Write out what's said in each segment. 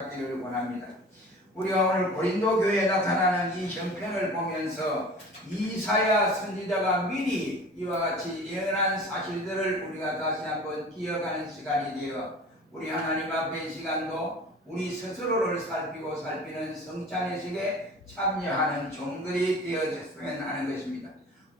하기를 원합니다. 우리가 오늘 고린도 교회에 나타나는 이 형편을 보면서 이사야 선지자가 미리 이와 같이 예언한 사실들을 우리가 다시 한번 기억하는 시간이 되어 우리 하나님 앞에 시간도 우리 스스로를 살피고 살피는 성찬의식에 참여하는 종들이 되어졌으면 하는 것입니다.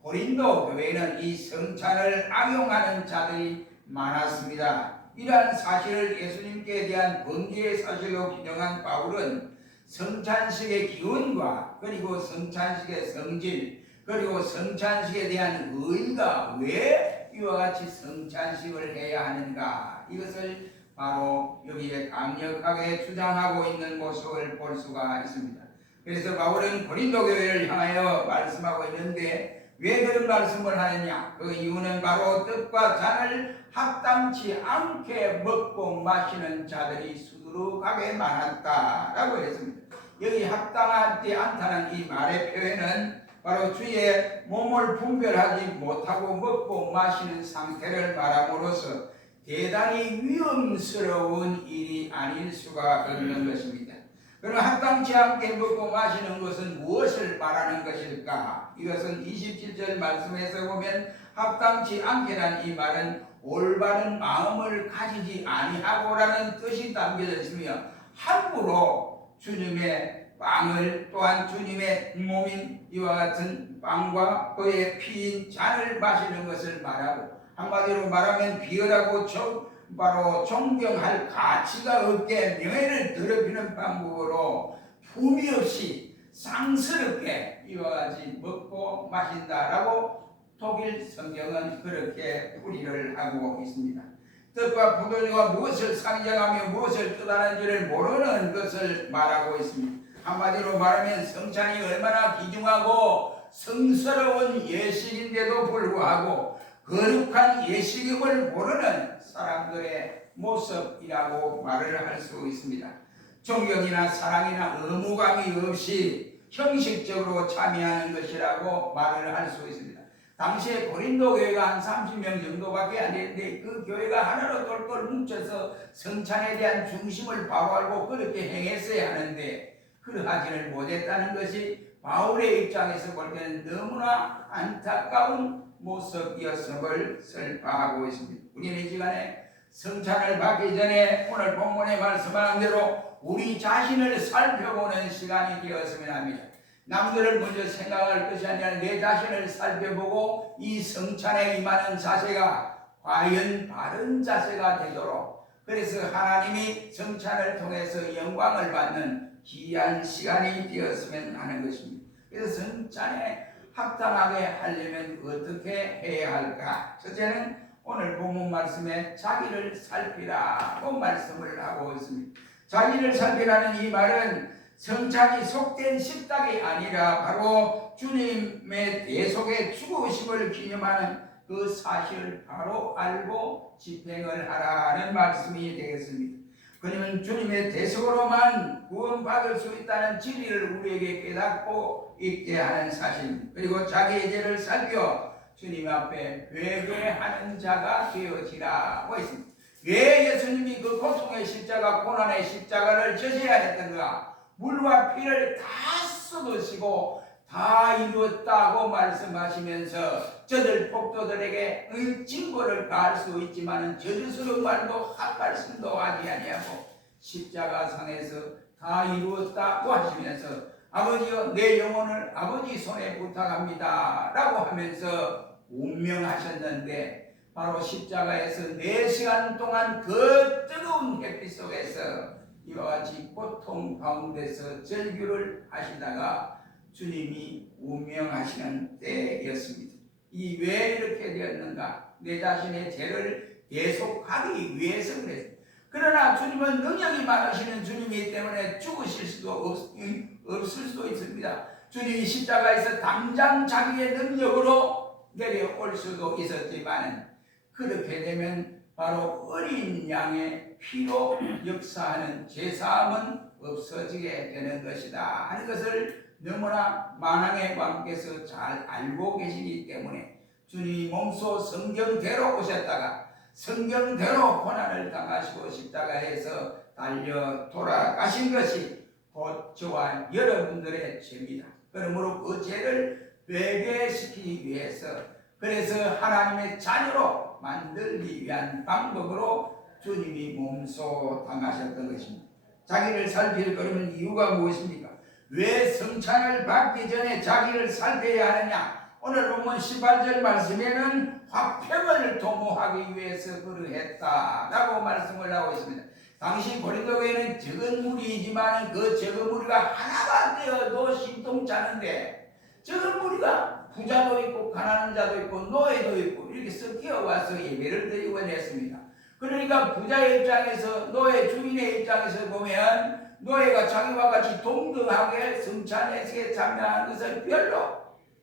고린도 교회는 이 성찬을 악용하는 자들이 많았습니다. 이러한 사실을 예수님께 대한 번개의 사실로 규정한 바울은 성찬식의 기원과 그리고 성찬식의 성질 그리고 성찬식에 대한 의의가 왜 이와 같이 성찬식을 해야 하는가, 이것을 바로 여기에 강력하게 주장하고 있는 모습을 볼 수가 있습니다. 그래서 바울은 고린도 교회를 향하여 말씀하고 있는데 왜 그런 말씀을 하느냐? 그 이유는 바로 떡과 잔을 합당치 않게 먹고 마시는 자들이 수두룩하게 많았다라고 했습니다. 여기 합당하지 않다는 이 말의 표현은 바로 주의 몸을 분별하지 못하고 먹고 마시는 상태를 말함으로써 대단히 위험스러운 일이 아닐 수가 없는 것입니다. 그럼 합당치 않게 먹고 마시는 것은 무엇을 말하는 것일까? 이것은 27절 말씀에서 보면 합당치 않게란 이 말은 올바른 마음을 가지지 아니하고라는 뜻이 담겨져 있으며 함부로 주님의 빵을 또한 주님의 몸인 이와 같은 빵과 그의 피인 잔을 마시는 것을 말하고, 한마디로 말하면 비열하고 바로 존경할 가치가 없게 명예를 더럽히는 방법으로 품위 없이 쌍스럽게 이와 같이 먹고 마신다라고 독일 성경은 그렇게 풀이를 하고 있습니다. 떡과 포도주가 무엇을 상징하며 무엇을 뜻하는지를 모르는 것을 말하고 있습니다. 한마디로 말하면 성찬이 얼마나 귀중하고 성스러운 예식인데도 불구하고 거룩한 예식임을 모르는 사람들의 모습이라고 말을 할 수 있습니다. 존경이나 사랑이나 의무감이 없이 형식적으로 참여하는 것이라고 말을 할 수 있습니다. 당시에 고린도 교회가 한 30명 정도밖에 안 되는데 그 교회가 하나로 똘똘 뭉쳐서 성찬에 대한 중심을 바로 알고 그렇게 행했어야 하는데 그러하지를 못했다는 것이 바울의 입장에서 볼 때는 너무나 안타까운 모습이었음을 설파하고 있습니다. 우리는 이 시간에 성찬을 받기 전에 오늘 본문에 말씀하는 대로 우리 자신을 살펴보는 시간이 되었으면 합니다. 남들을 먼저 생각할 것이 아니라 내 자신을 살펴보고 이 성찬에 임하는 자세가 과연 바른 자세가 되도록, 그래서 하나님이 성찬을 통해서 영광을 받는 귀한 시간이 되었으면 하는 것입니다. 그래서 성찬에 합당하게 하려면 어떻게 해야 할까? 첫째는 오늘 본문 말씀에 자기를 살피라고 말씀을 하고 있습니다. 자기를 살피라는 이 말은 성찬이 속된 식탁이 아니라 바로 주님의 대속의 죽으심을 기념하는 그 사실을 바로 알고 집행을 하라는 말씀이 되겠습니다. 그러면 주님의 대속으로만 구원받을 수 있다는 진리를 우리에게 깨닫고 있게 하는 사실, 그리고 자기의 죄를 살펴 주님 앞에 회개하는 자가 되어지라고 했습니다. 왜 예수님이 그 고통의 십자가, 고난의 십자가를 져셔야 했던가? 물과 피를 다 쏟으시고 다 이루었다고 말씀하시면서 저들 폭도들에게 징벌을 가할 수 있지만 저주스러운 말도 한 말씀도 하지 아니하고 십자가상에서 다 이루었다고 하시면서 아버지여 내 영혼을 아버지 손에 부탁합니다 라고 하면서 운명하셨는데, 바로 십자가에서 4시간 동안 그 뜨거운 햇빛 속에서 이와 같이 고통 가운데서 절규를 하시다가 주님이 운명하시는 때였습니다. 이 왜 이렇게 되었는가? 내 자신의 죄를 대속하기 위해서 그랬습니다. 그러나 주님은 능력이 많으시는 주님이기 때문에 죽으실 수도 없을 수도 있습니다. 주님이 십자가에서 당장 자기의 능력으로 내려올 수도 있었지만 그렇게 되면 바로 어린 양의 피로 역사하는 제사함은 없어지게 되는 것이다 하는 것을 너무나 만왕의 왕께서 잘 알고 계시기 때문에 주님이 몸소 성경대로 오셨다가 성경대로 고난을 당하시고 십자가에서 달려 돌아가신 것이 곧 저와 여러분들의 죄입니다. 그러므로 그 죄를 회개시키기 위해서, 그래서 하나님의 자녀로 만들기 위한 방법으로 주님이 몸소 당하셨던 것입니다. 자기를 살필 그러면 이유가 무엇입니까? 왜 성찬을 받기 전에 자기를 살펴야 하느냐? 오늘 본문 18절 말씀에는 화평을 도모하기 위해서 그러했다라고 말씀을 하고 있습니다. 당시 고린도 교회는 적은 무리이지만 그 적은 무리가 하나가 되어도 심통찮은데, 적은 무리가 부자도 있고 가난한 자도 있고 노예도 있고 이렇게 섞여 와서 예배를 드리곤 했습니다. 그러니까 부자의 입장에서, 노예 주인의 입장에서 보면 노예가 자기와 같이 동등하게 성찬에 참여하는 것을 별로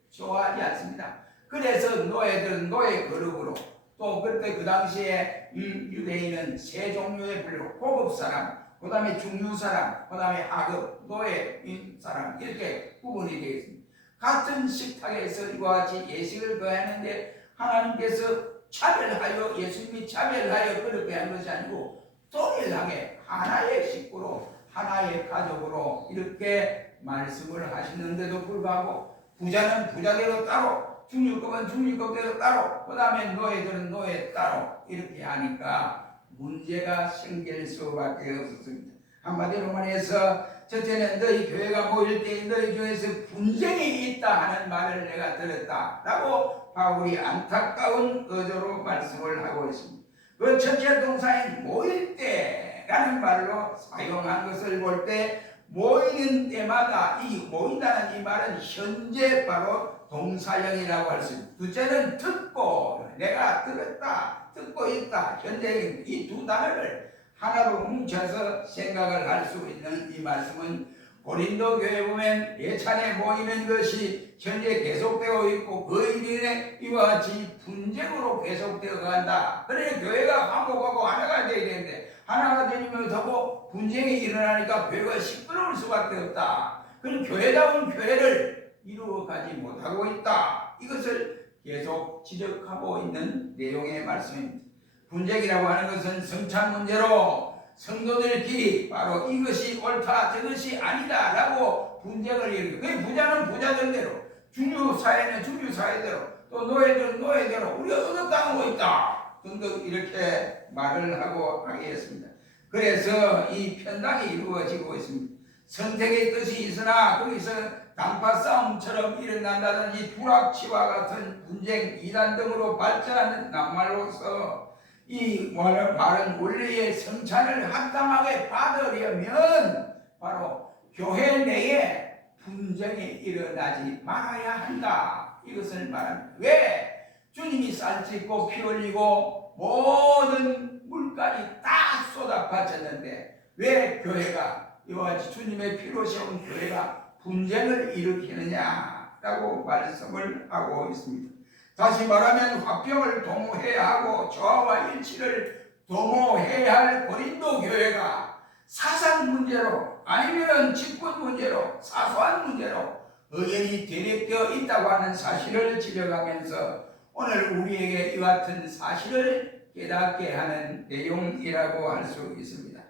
좋아하지 않습니다. 그래서 노예들은 노예 그룹으로, 또 그때 그 당시에 유대인은 세 종류의 분류, 고급 사람, 그 다음에 중류 사람, 그 다음에 하급, 노예인 사람, 이렇게 구분이 되어 있습니다. 같은 식탁에서 이와 같이 예식을 거하는데 하나님께서 차별하여, 예수님이 차별하여 그렇게 한 것이 아니고 동일하게 하나의 식구로, 하나의 가족으로 이렇게 말씀을 하시는데도 불구하고 부자는 부자대로 따로, 중류급은 중류급대로 따로, 그 다음에 노예들은 노예 따로 이렇게 하니까 문제가 생길 수밖에 없었습니다. 한마디로 말해서 첫째는 너희 교회가 모일 때 너희 중에서 분쟁이 있다 하는 말을 내가 들었다 라고 바울이 안타까운 어조로 말씀을 하고 있습니다. 그 첫째 동사인 모일 때라는 말로 사용한 것을 볼 때 모이는 때마다, 이 모인다는 이 말은 현재 바로 동사형이라고 할 수 있습니다. 둘째는 듣고, 내가 들었다, 듣고 있다, 현재인 이 두 단어를 하나로 뭉쳐서 생각을 할 수 있는 이 말씀은 고린도 교회 보면 예찬에 모이는 것이 현재 계속되고 있고 그 일에 이와 같이 분쟁으로 계속되어 간다. 그러니 교회가 화목하고 하나가 되어야 되는데 하나가 되면 더고 분쟁이 일어나니까 교회가 시끄러울 수밖에 없다. 그럼 교회다운 교회를 이루어가지 못하고 있다. 이것을 계속 지적하고 있는 내용의 말씀입니다. 분쟁이라고 하는 것은 성찬 문제로 성도들끼리 바로 이것이 옳다 저것이 아니다 라고 분쟁을 일으키고, 그 부자는 부자들대로, 중류사회는 중류사회대로, 또 노예들은 노예대로 우리가 얻어당하고 있다 등등 이렇게 말을 하고 하겠습니다. 그래서 이 편당이 이루어지고 있습니다. 선택의 뜻이 있으나 거기서 당파 싸움처럼 일어난다든지 불합치와 같은 분쟁, 이단 등으로 발전하는 낱말로서 이 말은 원래의 성찬을 합당하게 받으려면 바로 교회 내에 분쟁이 일어나지 말아야 한다. 이것을 말합니다. 왜? 주님이 쌀짓고 피 흘리고 모든 물까지 다 쏟아 바쳤는데 왜 교회가, 이와 같이 주님의 피로 세운 교회가 분쟁을 일으키느냐라고 말씀을 하고 있습니다. 다시 말하면 화평을 도모해야 하고 조화와 일치를 도모해야 할 고린도 교회가 사상 문제로 아니면 직분 문제로, 사소한 문제로 의견이 대립되어 있다고 하는 사실을 지적하면서 오늘 우리에게 이 같은 사실을 깨닫게 하는 내용이라고 할 수 있습니다.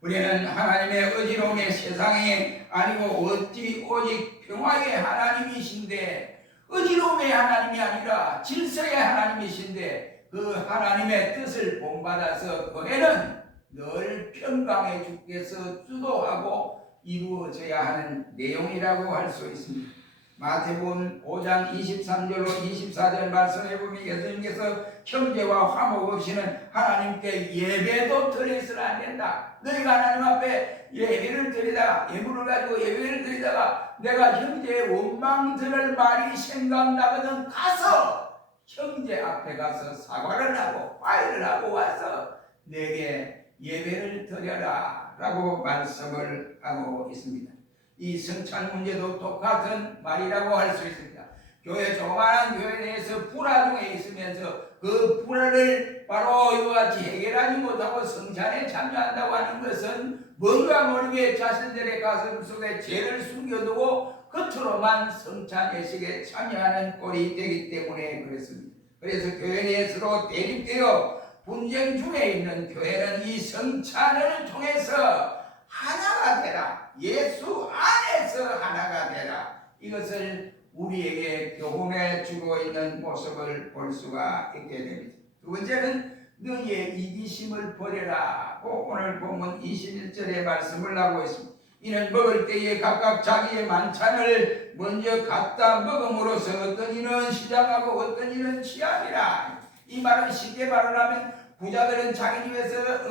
우리는 하나님의 의지로움의 세상이 아니고 어찌 오직 평화의 하나님이신데, 의지로움의 하나님이 아니라 질서의 하나님이신데 그 하나님의 뜻을 본받아서 교회는 늘 평강의 주께서 주도하고 이루어져야 하는 내용이라고 할 수 있습니다. 마태복음 5장 23절로 24절 말씀해 보면 예수님께서 형제와 화목 없이는 하나님께 예배도 드려서는 안 된다. 너희가 하나님 앞에 예배를 드리다가, 예물을 가지고 예배를 드리다가 내가 형제의 원망 들을 말이 생각나거든 가서 형제 앞에 가서 사과를 하고 화해를 하고 와서 내게 예배를 드려라 라고 말씀을 하고 있습니다. 이 성찬 문제도 똑같은 말이라고 할 수 있습니다. 교회, 조그마한 교회 내에서 불화 중에 있으면서 그 불화를 바로 이와 같이 해결하지 못하고 성찬에 참여한다고 하는 것은 뭔가 모르게 자신들의 가슴 속에 죄를 숨겨두고 겉으로만 성찬 예식에 참여하는 꼴이 되기 때문에 그렇습니다. 그래서 교회 내에 서로 대립되어 분쟁 중에 있는 교회는 이 성찬을 통해서 하나가 되라. 예수 안에서 하나가 되라. 이것을 우리에게 교훈해 주고 있는 모습을 볼 수가 있게 됩니다. 두 번째는 너희의 이기심을 버려라. 오늘 본문 21절의 말씀을 하고 있습니다. 이는 먹을 때에 각각 자기의 만찬을 먼저 갖다 먹음으로써 어떤 이는 시장하고 어떤 이는 취하리라. 이 말은 쉽게 말하면 부자들은 자기 집에서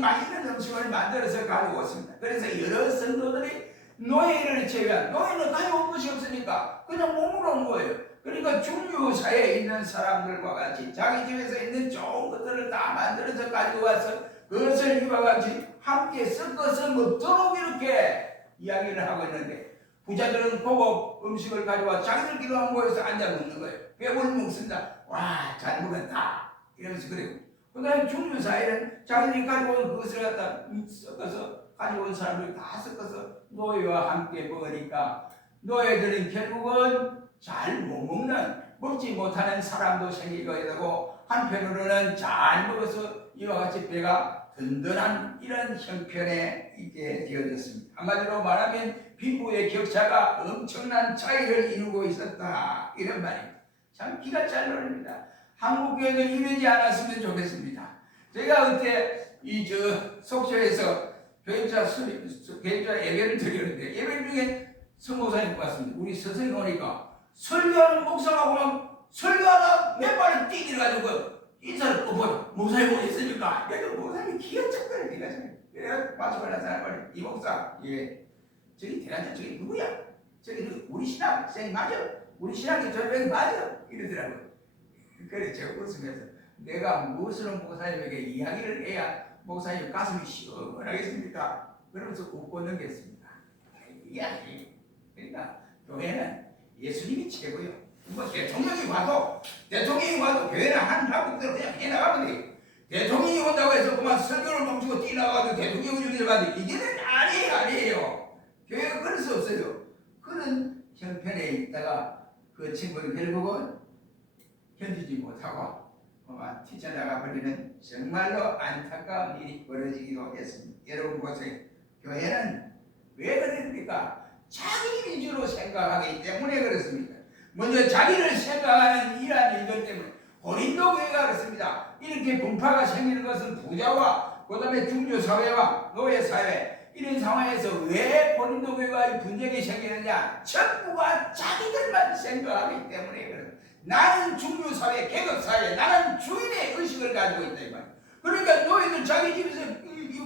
맛있는 음식을 만들어서 가져왔습니다. 그래서 여러 성도들이 노예를 제외한, 노예는 가져온 것이 없으니까 그냥 몸으로 온 거예요. 그러니까 중류사에 있는 사람들과 같이 자기 집에서 있는 좋은 것들을 다 만들어서 가지고 와서 그것을 이와 같이 함께 섞어서 먹도록 이렇게 이야기를 하고 있는데, 부자들은 고급 음식을 가져와 자기들끼리만 모여서 앉아 먹는 거예요. 배불리 먹습니다. 와, 잘 먹었다 이러면서 그래요. 그 다음에 중류사회는 자기들이 가지고 온 그것을 갖다 섞어서 가지고 온 사람들이 다 섞어서 노예와 함께 먹으니까 노예들은 결국은 잘 못 먹는, 먹지 못하는 사람도 생기게 되고, 한편으로는 잘 먹어서 이와 같이 배가 든든한 이런 형편에 있게 되어졌습니다. 한마디로 말하면 빈부의 격차가 엄청난 차이를 이루고 있었다, 이런 말입니다. 참 기가 잘 놀립니다. 한국 교회는 이러지 않았으면 좋겠습니다. 제가 그때 속초에서 교육자 예배를 드리는데, 예배 중에 성모사님 왔습니다. 우리 스승이 오니까 설교하는 목사가 오면 설교하다 맨발에 뛰기 가지고 인사를 꼽아요. 목사님 오셨습니까? 그래도 목사님이 기가 착하게 뛰가잖아요. 그래서 마주하는 사람을, 이 목사, 예, 저기 대단자 저기 누구야? 저기 우리 신학 생 맞아? 우리 신학이 저병 맞아? 이러더라고요. 그래 제가 웃으면서 내가 무엇을 목사님에게 이야기를 해야 목사님 가슴이 시원하겠습니까? 그러면서 웃고 넘겼습니다. 이야기. 그러니까 교회는 예수님이 최고요. 뭐 대통령이 와도 교회는 한 학국대로 그냥 해나가면 돼요. 대통령이 온다고 해서 그만 설교를 멈추고 뛰나가도 대통령이 들어가는데 이게는 아니에요. 교회가 그럴 수 없어요. 그런 형편에 있다가 그 친구는 결국은 견디지 못하고 그만 튀쳐나가 버리는 정말로 안타까운 일이 벌어지기도 했습니다. 여러분 보세요. 교회는 왜 그럽니까? 자기 위주로 생각하기 때문에 그렇습니다. 먼저 자기를 생각하는 이러한 일들 때문에 고린도 교회가 그렇습니다. 이렇게 분파가 생기는 것은 부자와 그 다음에 중주사회와 노예사회, 이런 상황에서 왜 고린도 교회가 분쟁이 생기느냐? 전부가 자기들만 생각하기 때문에 그렇습니다. 나는 중주사회, 계급사회, 나는 주인의 의식을 가지고 있다 이 말이에요. 그러니까 노예들 자기 집에서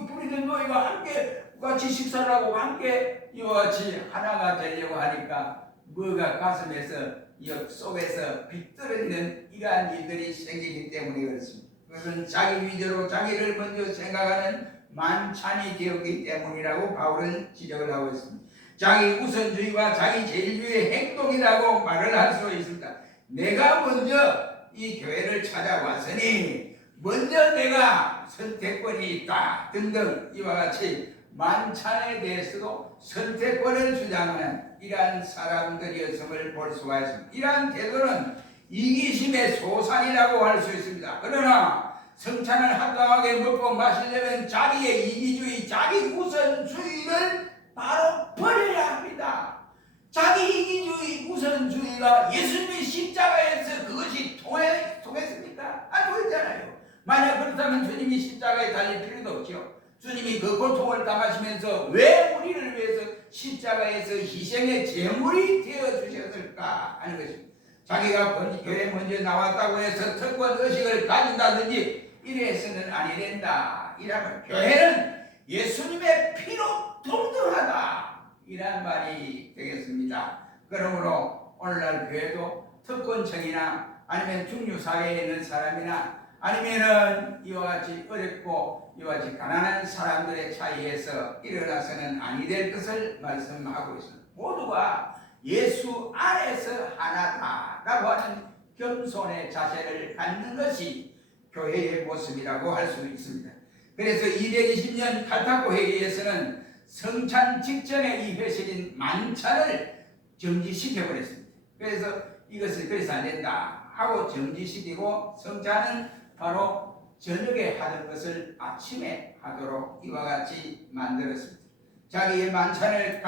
부리는 노예가 함께 같이 식사를 하고 함께 이와 같이 하나가 되려고 하니까 뭐가 가슴에서 역 속에서 비뚤어지는 이러한 일들이 생기기 때문에 그렇습니다. 그것은 자기 위주로 자기를 먼저 생각하는 만찬이 되었기 때문이라고 바울은 지적을 하고 있습니다. 자기 우선주의와 자기 제일주의의 행동이라고 말을 할 수 있습니다. 내가 먼저 이 교회를 찾아왔으니 먼저 내가 선택권이 있다 등등 이와 같이 만찬에 대해서도 선택권을 주장하는 이러한 사람들이었음을 볼 수가 있습니다. 이러한 태도는 이기심의 소산이라고 할 수 있습니다. 그러나 성찬을 한가하게 먹고 마시려면 자기의 이기주의, 자기 우선주의를 바로 버려야 합니다. 자기 이기주의, 우선주의가 예수님의 십자가에서 그것이 통했습니까? 안 통했잖아요. 만약 그렇다면 주님이 십자가에 달릴 필요도 없죠. 주님이 그 고통을 당하시면서 왜 우리를 위해서 십자가에서 희생의 제물이 되어 주셨을까 하는 것입니다. 자기가 교회에 먼저 나왔다고 해서 특권 의식을 가진다든지 이래서는 아니 된다. 이라면 교회는 예수님의 피로 동등하다. 이란 말이 되겠습니다. 그러므로 오늘날 교회도 특권층이나 아니면 중류사회에 있는 사람이나 아니면은 이와 같이 어렵고 이와 같이 가난한 사람들의 차이에서 일어나서는 아니 될 것을 말씀하고 있습니다. 모두가 예수 안에서 하나다라고 하는 겸손의 자세를 갖는 것이 교회의 모습이라고 할 수 있습니다. 그래서 220년 칼타고 회의에서는 성찬 직전에 이 회식인 만찬을 정지시켜버렸습니다. 그래서 이것을 그래서 안 된다 하고 정지시키고 성찬은 바로 저녁에 하던 것을 아침에 하도록 이와 같이 만들었습니다. 자기의 만찬을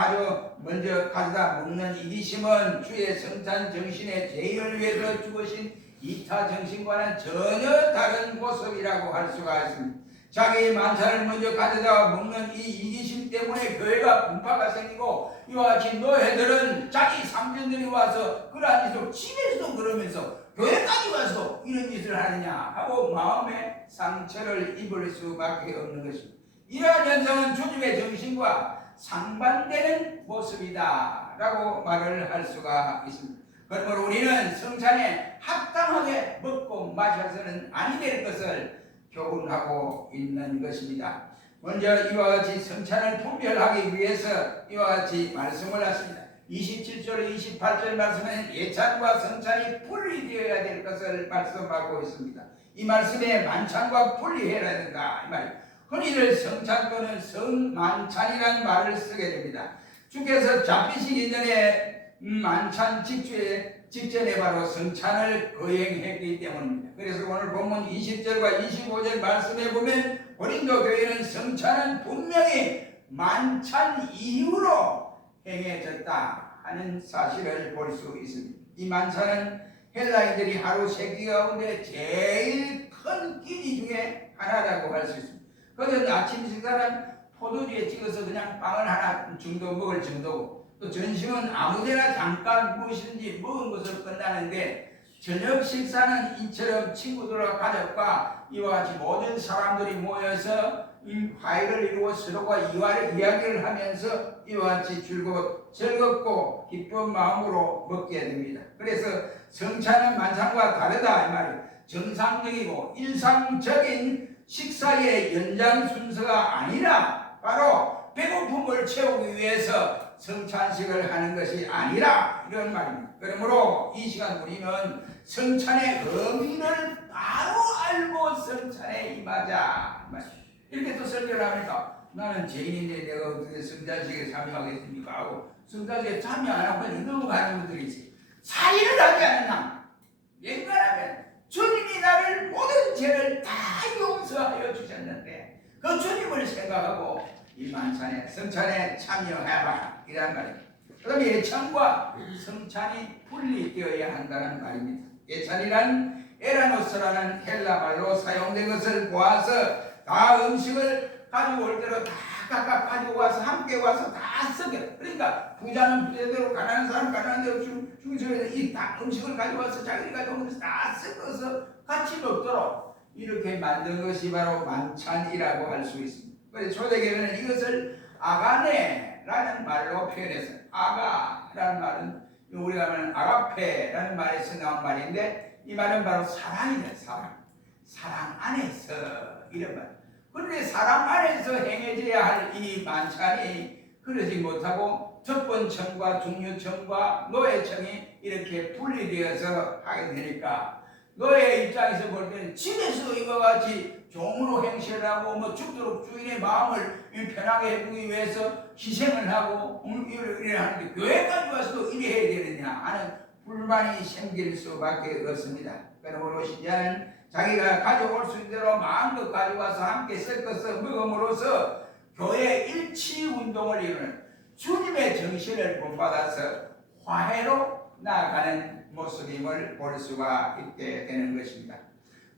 먼저 가져다 먹는 이기심은 주의 성찬 정신의 제의를 위해서 죽으신 이타 정신과는 전혀 다른 모습이라고 할 수가 있습니다. 자기의 만찬을 먼저 가져다 먹는 이 이기심 때문에 교회가 분파가 생기고, 이와 같이 노예들은 자기 상전들이 와서 그러한 짓을 집에서도 그러면서 교회까지 와서 이런 짓을 하느냐 하고 마음의 상처를 입을 수밖에 없는 것입니다. 이러한 현상은 주님의 정신과 상반되는 모습이다 라고 말을 할 수가 있습니다. 그러므로 우리는 성찬에 합당하게 먹고 마셔서는 아니 될 것을 교훈하고 있는 것입니다. 먼저 이와 같이 성찬을 분별하기 위해서 이와 같이 말씀을 하십니다. 27절 28절 말씀은 예찬과 성찬이 분리되어야 될 것을 말씀하고 있습니다. 이 말씀에 만찬과 분리해야 된다 이 말이에요. 흔히들 성찬 또는 성만찬이라는 말을 쓰게 됩니다. 주께서 잡히시기 전에 만찬 직전에 바로 성찬을 거행했기 때문입니다. 그래서 오늘 본문 20절과 25절 말씀에 보면 고린도 교회는 성찬은 분명히 만찬 이후로 행해졌다 하는 사실을 볼 수 있습니다. 이 만찬은 헬라인들이 하루 세 끼 가운데 제일 큰 끼니 중에 하나라고 할 수 있습니다. 그것은 아침 식사는 포도주에 찍어서 그냥 빵을 하나 정도 먹을 정도고, 또 점심은 아무데나 잠깐 무엇이든지 먹은 것으로 끝나는데, 저녁 식사는 이처럼 친구들과 가족과 이와 같이 모든 사람들이 모여서 화해를 이루고 서로가 이야기를 하면서 이와 같이 즐겁고 기쁜 마음으로 먹게 됩니다. 그래서 성찬은 만찬과 다르다 이 말이에요. 정상적이고 일상적인 식사의 연장 순서가 아니라 바로 배고픔을 채우기 위해서 성찬식을 하는 것이 아니라 이런 말입니다. 그러므로 이 시간 우리는 성찬의 의미를 바로 알고 성찬에 임하자 이렇게 또 설교를 하니까, 나는 죄인인데 내가 어떻게 성찬식에 참여하겠습니까 하고 성찬식에 참여 안 하고 넘어가는 분들이 있어요. 사의를 하지 않나, 웬간하면 주님이 나를 모든 죄를 다 용서하여 주셨는데 그 주님을 생각하고 이 만찬에 성찬에 참여해봐 이란 말입니다. 그 다음에 예찬과 성찬이 분리되어야 한다는 말입니다. 예찬이란 에라노스라는 헬라 말로 사용된 것을 보아서 다 음식을 가지고 올 때로 다 각각 가지고 와서 함께 와서 다 섞여. 그러니까 부자는 부자대로 가난한 사람 가난한 대로 중에서 이 다 음식을 가지고 와서 자기가 가져온 것을 다 섞어서 같이 먹도록 이렇게 만든 것이 바로 만찬이라고 할 수 있습니다. 그래서 초대교회는 이것을 아가네라는 말로 표현했어요. 아가라는 말은 우리가 말하는 아가페라는 말에서 나온 말인데, 이 말은 바로 사랑이다. 사랑 안에서 이런 말. 그런데 사랑 안에서 행해져야 할 이 만찬이 그러지 못하고 접권청과 중류청과 노예청이 이렇게 분리되어서 하게 되니까, 노예 입장에서 볼 때는 집에서 이와 같이 종으로 행세를 하고 죽도록 주인의 마음을 편하게 해주기 위해서 희생을 하고 이래 하는데 교회까지 와서도 이래 해야 되느냐 하는 불만이 생길 수밖에 없습니다. 그러므로 신자는 자기가 가져올 수 있는 대로 마음껏 가져와서 함께 섞어서 먹음으로써 교회 일치 운동을 이루는 주님의 정신을 본받아서 화해로 나아가는 모습임을 볼 수가 있게 되는 것입니다.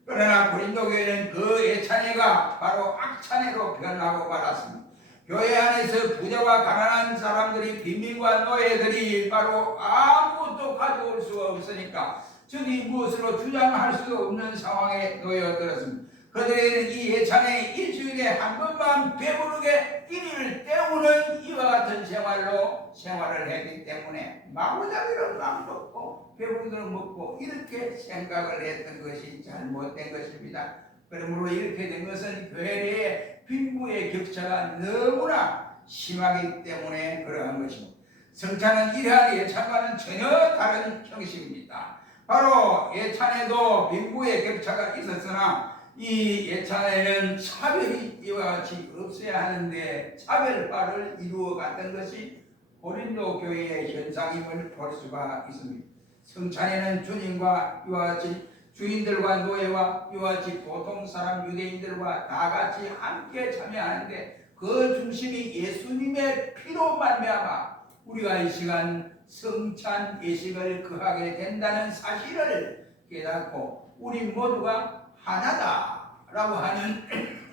그러나 고린도 교회는 그 예찬회가 바로 악찬회로 변하고 말았습니다. 교회 안에서 부자와 가난한 사람들이, 빈민과 노예들이 바로 아무것도 가져올 수가 없으니까 저기 무엇으로 주장할 수 없는 상황에 놓여들었습니다. 그들에게는 이 예찬회 일주일에 한 번만 배부르게 끼니를 때우는 이와 같은 생활을 했기 때문에 마구잡이로 막 먹고 배부르도록 먹고 이렇게 생각을 했던 것이 잘못된 것입니다. 그러므로 이렇게 된 것은 교회 내에 빈부의 격차가 너무나 심하기 때문에 그러한 것입니다. 성찬은 이러한 예찬과는 전혀 다른 형식입니다. 바로 예찬에도 빈부의 격차가 있었으나 이 예찬에는 차별이 이와 같이 없어야 하는데 차별화를 이루어갔던 것이 고린도 교회의 현상임을 볼 수가 있습니다. 성찬에는 주님과 이와 같이 주인들과 노예와 이와 같이 보통 사람 유대인들과 다 같이 함께 참여하는데 그 중심이 예수님의 피로 말미암아 우리가 이 시간 성찬 예식을 거하게 된다는 사실을 깨닫고 우리 모두가 하나다라고 하는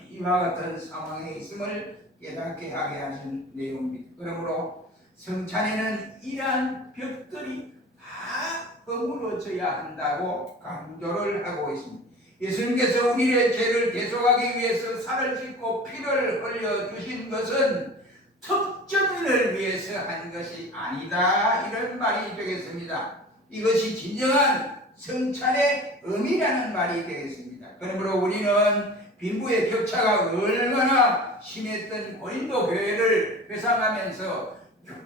이와 같은 상황에 있음을 깨닫게 하게 하신 내용입니다. 그러므로 성찬에는 이러한 벽들이 다 허물어져야 한다고 강조를 하고 있습니다. 예수님께서 우리의 죄를 대속하기 위해서 살을 찢고 피를 흘려 주신 것은 특정인을 위해서 한 것이 아니다, 이런 말이 되겠습니다. 이것이 진정한 성찬의 의미라는 말이 되겠습니다. 그러므로 우리는 빈부의 격차가 얼마나 심했던 고린도 교회를 회상하면서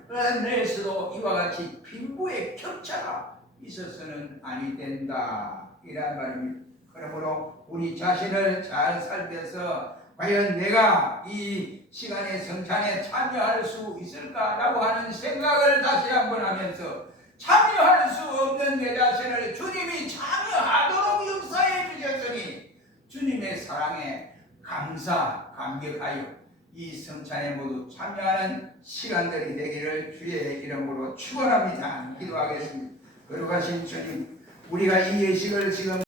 교회 내에서도 이와 같이 빈부의 격차가 있어서는 아니 된다, 이란 말입니다. 그러므로 우리 자신을 잘 살펴서 과연 내가 이 시간의 성찬에 참여할 수 있을까라고 하는 생각을 다시 한번 하면서 참여할 수 없는 내 자신을 주님이 참여하도록 역사해 주셨으니 주님의 사랑에 감격하여 이 성찬에 모두 참여하는 시간들이 되기를 주의 이름으로 축원합니다. 기도하겠습니다. 거룩하신 주님, 우리가 이 예식을 지금